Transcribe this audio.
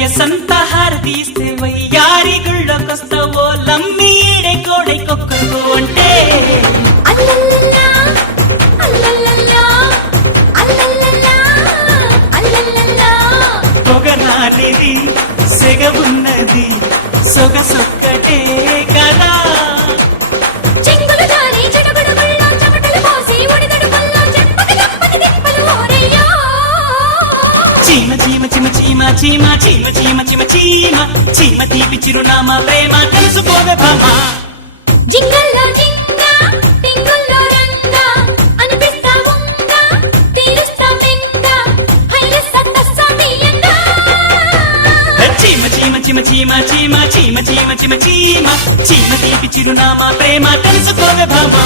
వయసంత హారతీస్తే వయ్యారి గుళ్ళొకొస్తావో లమ్మి ఈడే కోడైకొక్కరు అంటే అల్లల్లల్లా, అల్లల్లల్లా, అల్లల్లల్లా, అల్లల్లల్లా. పొగరానిది సెగ ఉన్నది సొగసొక్కటే కదా చెంగులు జారి చెడుగుడుగుల్లో చెమటలు పోసి ఒడిదడుగుల్లో చెంపకి చెంపకి తిప్పలు ఓరయ్యో. చీమ చీమ చీమ చీమ చీమ చీమ చీమ చీమ చీమ చీమ తీపి చిరునామా ప్రేమ తెలుసుకోవే భామా జింగల్లో జింగ టింగుల్లో రంగ అనిపిస్తా ఉంగ తీరుస్తా మెంగ హైలెస్స తస్సమియంగా. చీమ చీమ చీమ చీమ చీమ చీమ చీమ చీమ చీమ చీమ తీపి చిరునామా ప్రేమ తెలుసుకోవే భామా